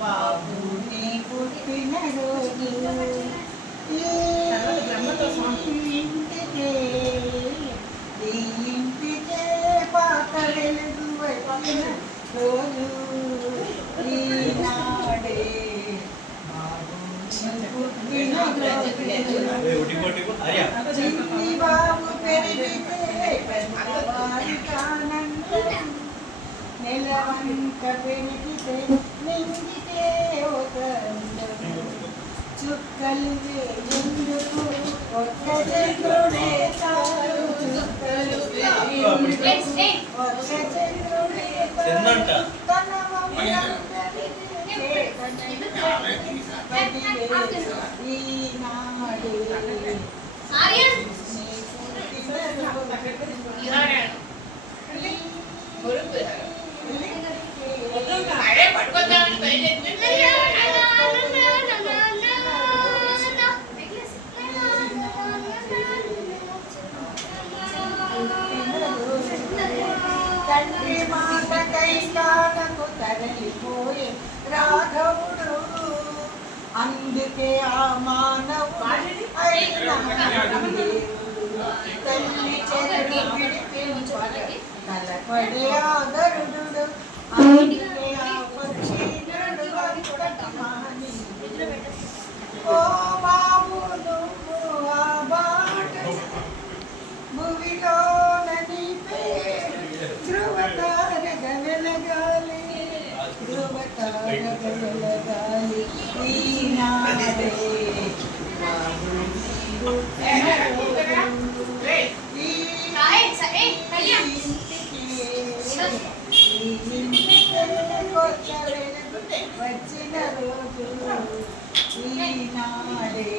బాబు నీ పుట్టిన రోజు ఇంటికే పాత వెలుగు వచ్చిన రోజు ఈనాడే బాబు పుట్టిన చిన్ని బాబు పెరిగితే పెద్దవారికానందం నెలవంక పెరిగితే నిందితే ఒక చుక్కలు ఎందుకు ఒక్క చంద్రుడే చాలు చుక్కలు ఒక్క చంద్రుడే తన ఈనాడు తండ్రి మాట కైలాలకు తరలిపోయే రాఘవుడు అందుకే ఆ మానవుడు తల్లి చెరడి విడిపించు కలపడే ఆ గరుడు అందుకే ఆ పక్షి ఓ బాబు నువ్వు ఆ బాట భూమిలోన నీ పేరు ధ్రువతారగ వెలగాలి ధ్రువతారగ వెలగాలి ఈనాడే వచ్చిన రోజు ఈనాడే